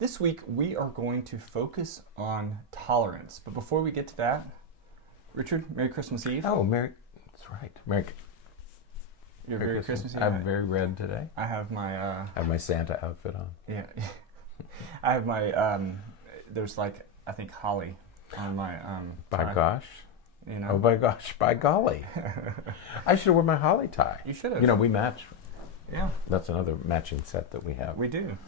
This week we are going to focus on tolerance. But before we get to that, Richard, Merry Christmas Eve. Oh, that's right. You're very Christmas Eve. I'm very red today. I have my... I have my Santa outfit on. Yeah. I have my... there's like, I think, holly on my... By tie. gosh. You know? Oh, by gosh. By golly. I should have worn my holly tie. You should have. You know, we match. Yeah. That's another matching set that we have. We do.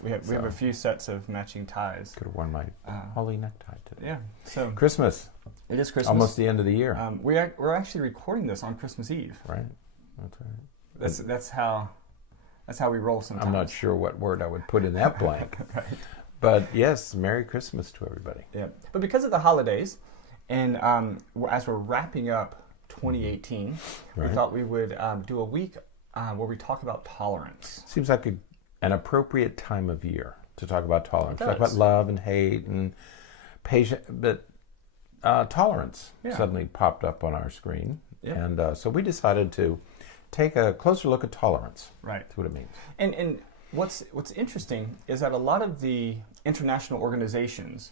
We have a few sets of matching ties. Could have worn my holly necktie today. Yeah. So Christmas. It is Christmas. Almost the end of the year. We're actually recording this on Christmas Eve. Right. That's right. That's how we roll sometimes. I'm not sure what word I would put in that blank. Right. But yes, Merry Christmas to everybody. Yeah. But because of the holidays, and as we're wrapping up 2018, right. we thought we would do a week where we talk about tolerance. Seems like an appropriate time of year to talk about tolerance. Talk about love and hate and patience, but tolerance suddenly popped up on our screen. Yeah. And so we decided to take a closer look at tolerance. Right. See what it means. And what's interesting is that a lot of the international organizations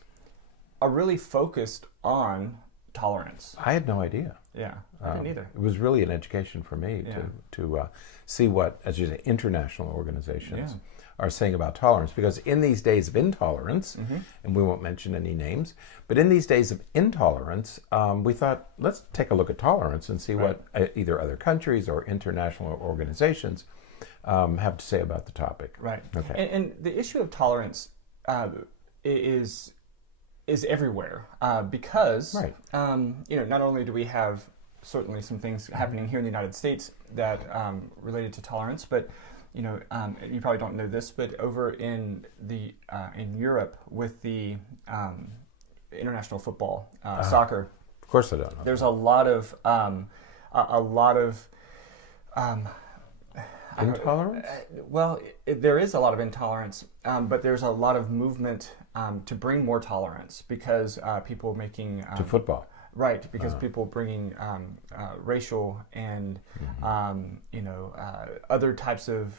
are really focused on tolerance. I had no idea. Yeah, I didn't either. It was really an education for me to see what, as you say, international organizations are saying about tolerance. Because in these days of intolerance, and we won't mention any names, but in these days of intolerance, we thought, let's take a look at tolerance and see what either other countries or international organizations have to say about the topic. Right. Okay. And the issue of tolerance is everywhere because not only do we have certainly some things happening here in the United States that related to tolerance, but you probably don't know this, but over in Europe with the international football, soccer. Of course I don't know. There's a lot of intolerance? There is a lot of intolerance, but there's a lot of movement to bring more tolerance because people making... to football. Right, because people bringing racial and, other types of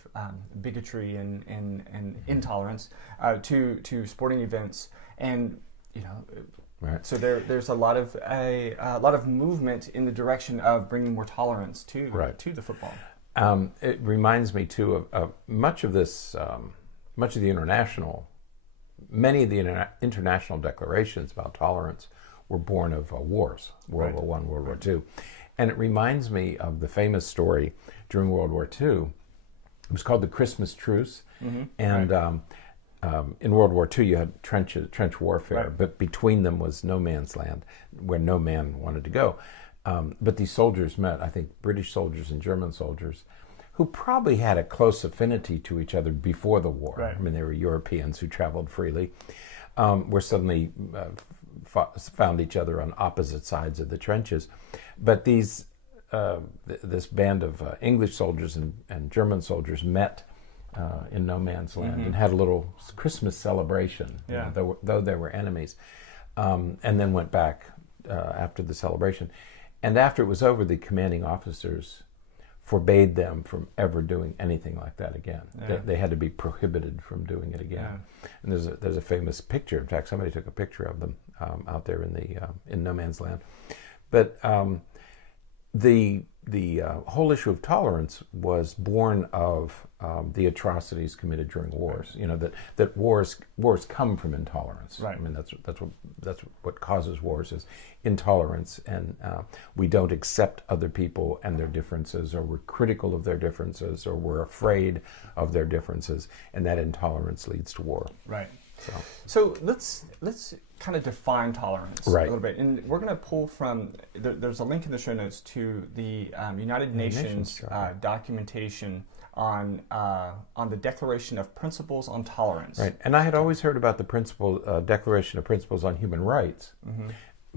bigotry and intolerance to sporting events. And, so there's a lot of movement in the direction of bringing more tolerance to the football. It reminds me too of much of the many of the international declarations about tolerance were born of wars, World War I, World War II. And it reminds me of the famous story during World War II. It was called the Christmas Truce. And in World War II, you had trench warfare, but between them was no man's land where no man wanted to go. But these soldiers met, I think British soldiers and German soldiers, who probably had a close affinity to each other before the war. Right. I mean, they were Europeans who traveled freely, were suddenly found each other on opposite sides of the trenches. But this band of English soldiers and German soldiers met in no man's land and had a little Christmas celebration, though they were enemies, and then went back after the celebration. And after it was over, the commanding officers forbade them from ever doing anything like that again. Yeah. They had to be prohibited from doing it again. Yeah. And there's a famous picture. In fact, somebody took a picture of them out there in no man's land. But the whole issue of tolerance was born of the atrocities committed during wars. That wars come from intolerance. Right. I mean, that's what causes wars is intolerance, and we don't accept other people and their differences, or we're critical of their differences, or we're afraid of their differences, and that intolerance leads to war. Right. So let's kind of define tolerance a little bit, and we're going to pull from. There's a link in the show notes to the United Nations documentation on the Declaration of Principles on Tolerance. Right, and I had always heard about the Declaration of Principles on Human Rights,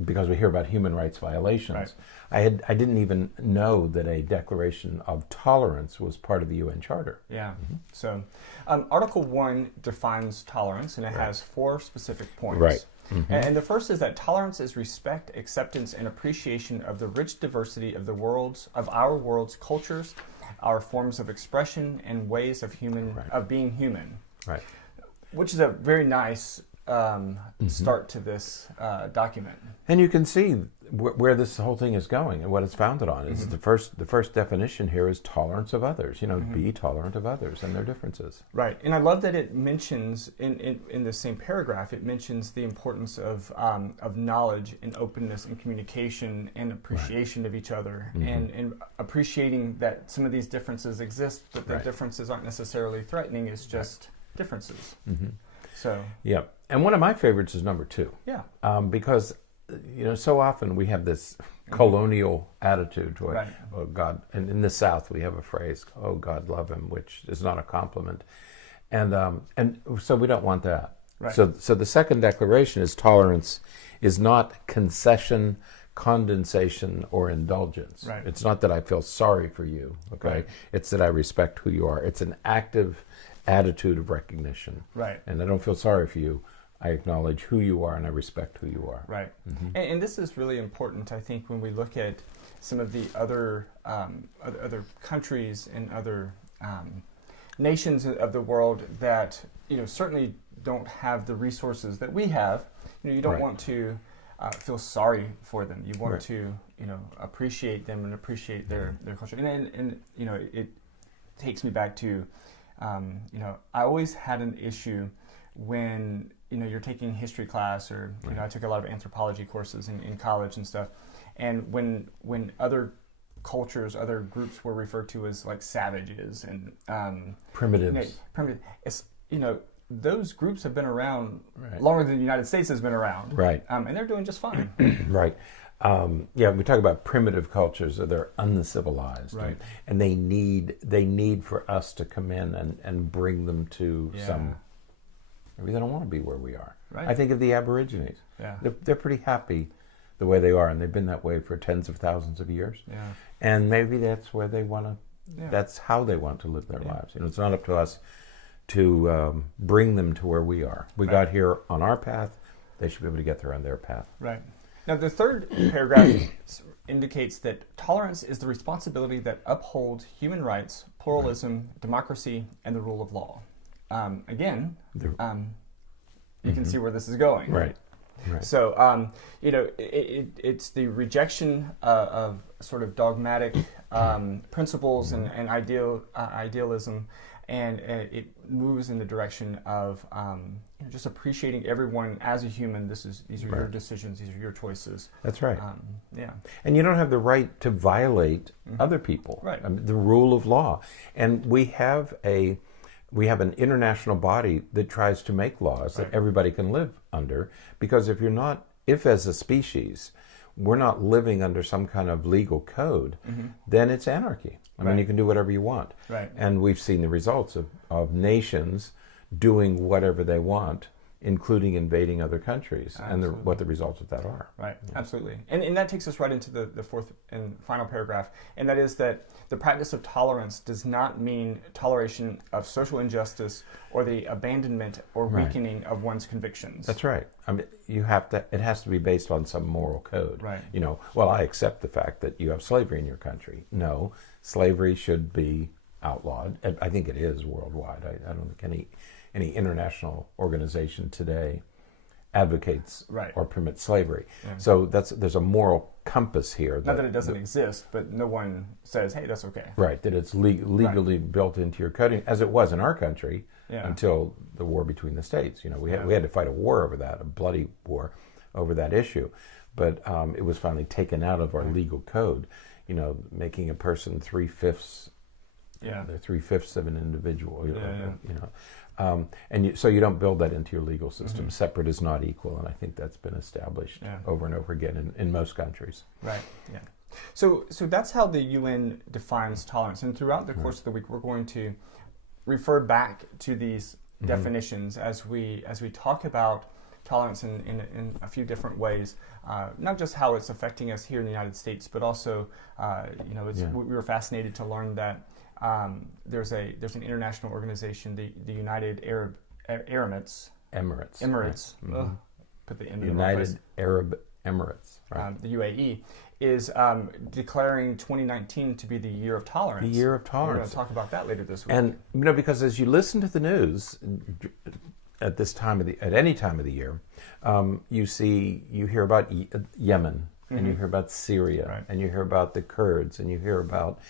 because we hear about human rights violations. Right. I didn't even know that a Declaration of Tolerance was part of the UN Charter. Yeah. So, Article 1 defines tolerance, and it has 4 specific points. Right. And the first is that tolerance is respect, acceptance, and appreciation of the rich diversity of our world's cultures, our forms of expression, and ways of being human. Right. Which is a very nice start to this document. And you can see where this whole thing is going and what it's founded on. Is the first definition here is tolerance of others. Be tolerant of others and their differences. Right, and I love that it mentions in the same paragraph. It mentions the importance of knowledge and openness and communication and appreciation of each other, and appreciating that some of these differences exist, but the differences aren't necessarily threatening. It's just differences. So yeah, and one of my favorites is number 2. Yeah, because so often we have this colonial attitude to it. Oh God! And in the South we have a phrase, "Oh God, love him," which is not a compliment, and so we don't want that. Right. So the second declaration is tolerance is not concession, condensation, or indulgence. Right. It's not that I feel sorry for you. Okay. Right. It's that I respect who you are. It's an active attitude of recognition. Right. And I don't feel sorry for you. I acknowledge who you are and I respect who you are. Right. And this is really important, I think, when we look at some of the other countries and other nations of the world that certainly don't have the resources that we have. You don't want to feel sorry for them. You want to appreciate them and appreciate their culture. And it takes me back to I always had an issue when you're taking history class, or I took a lot of anthropology courses in college and stuff, and when other cultures, other groups were referred to as like savages and primitives. It's, those groups have been around longer than the United States has been around, right? And they're doing just fine, right? We talk about primitive cultures, they're uncivilized, right? And they need for us to come in and bring them to some. Maybe they don't want to be where we are. Right. I think of the Aborigines. Yeah. They're pretty happy the way they are, and they've been that way for tens of thousands of years. Yeah. And maybe that's where they want to. Yeah. That's how they want to live their lives. It's not up to us to bring them to where we are. We got here on our path. They should be able to get there on their path. Right. Now, the third paragraph indicates that tolerance is the responsibility that upholds human rights, pluralism, democracy, and the rule of law. Again, you can see where this is going. Right. So, it's the rejection of sort of dogmatic principles and idealism, and it moves in the direction of just appreciating everyone as a human. These are your decisions. These are your choices. That's right. And you don't have the right to violate other people. Right. The rule of law, and we have an international body that tries to make laws that everybody can live under, because if as a species we're not living under some kind of legal code, then it's anarchy. I mean, you can do whatever you want. Right. And we've seen the results of nations doing whatever they want, including invading other countries, and what the results of that are. Right, absolutely. And that takes us right into the fourth and final paragraph, and that is that the practice of tolerance does not mean toleration of social injustice or the abandonment or weakening of one's convictions. That's right. I mean, it has to be based on some moral code. Right. I accept the fact that you have slavery in your country. No, slavery should be outlawed. I think it is worldwide. I don't think any international organization today advocates or permits slavery. Yeah. So there's a moral compass here. Not that it doesn't exist, but no one says, hey, that's okay. Right, that it's legally built into your code, as it was in our country until the war between the states. We had to fight a war over that, a bloody war over that issue. But it was finally taken out of our legal code, making a person 3/5 they're 3/5 of an individual. So you don't build that into your legal system. Separate is not equal, and I think that's been established over and over again in most countries. Right. Yeah. So that's how the UN defines tolerance, and throughout the course of the week, we're going to refer back to these definitions as we talk about tolerance in a few different ways. Not just how it's affecting us here in the United States, but also we were fascinated to learn that. There's an international organization, the United Arab Emirates. Emirates. Put the end United Arab Emirates. Right. The UAE is declaring 2019 to be the year of tolerance. The year of tolerance. We're going to talk about that later this week. And because as you listen to the news, at this time at any time of the year, you hear about Yemen, and you hear about Syria, and you hear about the Kurds, and you hear about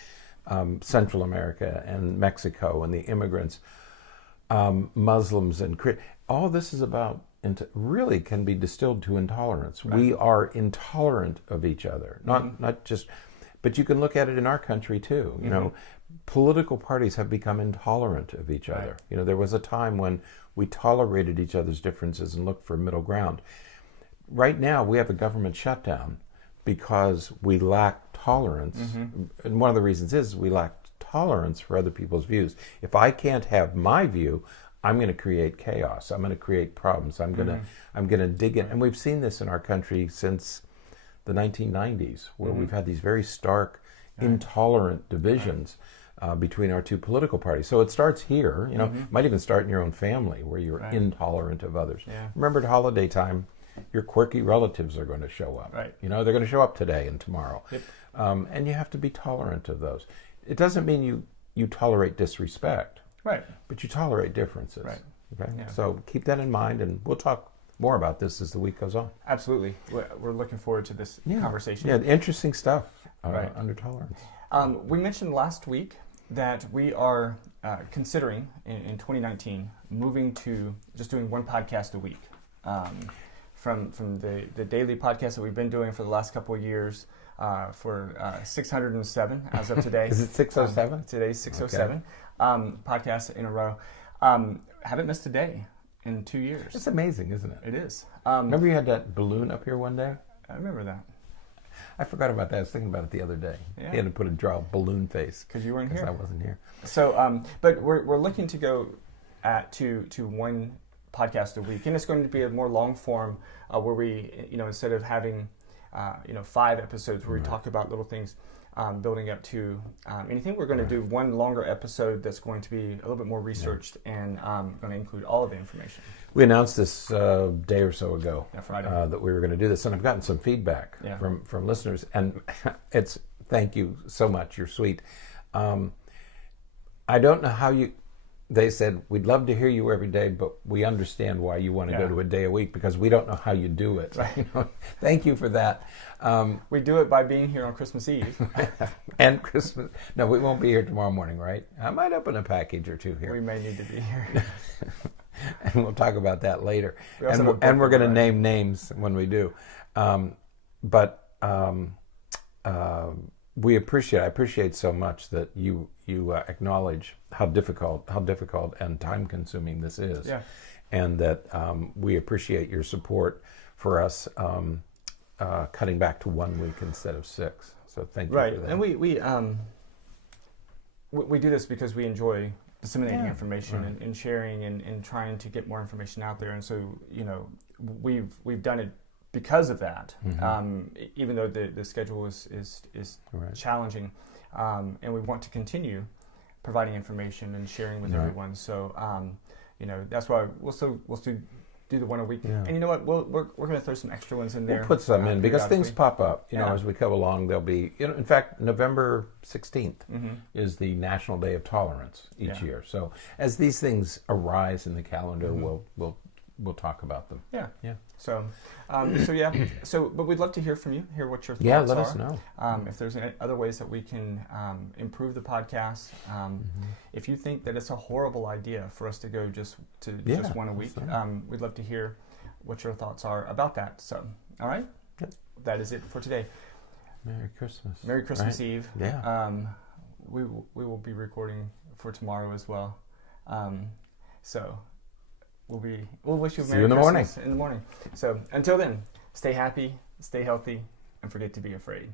Central America and Mexico and the immigrants, Muslims and all this is about. Really can be distilled to intolerance. Right. We are intolerant of each other, not just, but you can look at it in our country too. You know, political parties have become intolerant of each other. You know, there was a time when we tolerated each other's differences and looked for middle ground. Right now, we have a government shutdown because we lack tolerance, and one of the reasons is we lack tolerance for other people's views. If I can't have my view, I'm going to create chaos. I'm going to create problems. I'm going to dig in. And we've seen this in our country since the 1990s, where we've had these very stark, intolerant divisions between our two political parties. So it starts here. You know, it might even start in your own family, where you're intolerant of others. Yeah. Remember, at holiday time, your quirky relatives are going to show up. Right. You know, they're going to show up today and tomorrow. Yep. And you have to be tolerant of those. It doesn't mean you tolerate disrespect. Right. But you tolerate differences. Right. Okay. Yeah. So keep that in mind, and we'll talk more about this as the week goes on. Absolutely. We're looking forward to this conversation. Yeah, interesting stuff under tolerance. We mentioned last week that we are considering in 2019 moving to just doing one podcast a week. From the daily podcast that we've been doing for the last couple of years. For 607 as of today. Is it 607? Today's 607. Okay. Podcasts in a row. Haven't missed a day in 2 years. It's amazing, isn't it? It is. Remember you had that balloon up here one day? I remember that. I forgot about that. I was thinking about it the other day. Yeah. You had to draw a balloon face. Because you weren't here. Because I wasn't here. So, but we're looking to go to one podcast a week. And it's going to be a more long form where we, instead of having 5 episodes where we talk about little things, building up to anything. We're going to do one longer episode that's going to be a little bit more researched and going to include all of the information. We announced this day or so ago Friday. That we were going to do this, and I've gotten some feedback from listeners, and it's thank you so much. You're sweet. I don't know how they said, we'd love to hear you every day, but we understand why you want to go to a day a week, because we don't know how you do it. Right. Thank you for that. We do it by being here on Christmas Eve. And Christmas. No, we won't be here tomorrow morning, right? I might open a package or two here. We may need to be here. And we'll talk about that later. And we're going to name names when we do. I appreciate so much that you acknowledge how difficult and time-consuming this is, and that we appreciate your support for us cutting back to 1 week instead of 6. So thank you for that. And we do this because we enjoy disseminating information and sharing and trying to get more information out there. And so we've done it because of that, even though the schedule is challenging, and we want to continue providing information and sharing with everyone. So that's why we'll still do the one a week. Yeah. And you know what? We're going to throw some extra ones in there. We'll put some in because things pop up. As we come along, there'll be. In fact, November 16th is the National Day of Tolerance each year. So as these things arise in the calendar, we'll talk about them. Yeah. So, but we'd love to hear from you, hear what your thoughts are. Yeah, let us know. If there's any other ways that we can improve the podcast. If you think that it's a horrible idea for us to go just one a week, we'd love to hear what your thoughts are about that. So, all right? Yep. That is it for today. Merry Christmas. Merry Christmas Eve. Yeah. We will be recording for tomorrow as well. We'll wish you a Merry Christmas in the morning. So until then, stay happy, stay healthy, and forget to be afraid.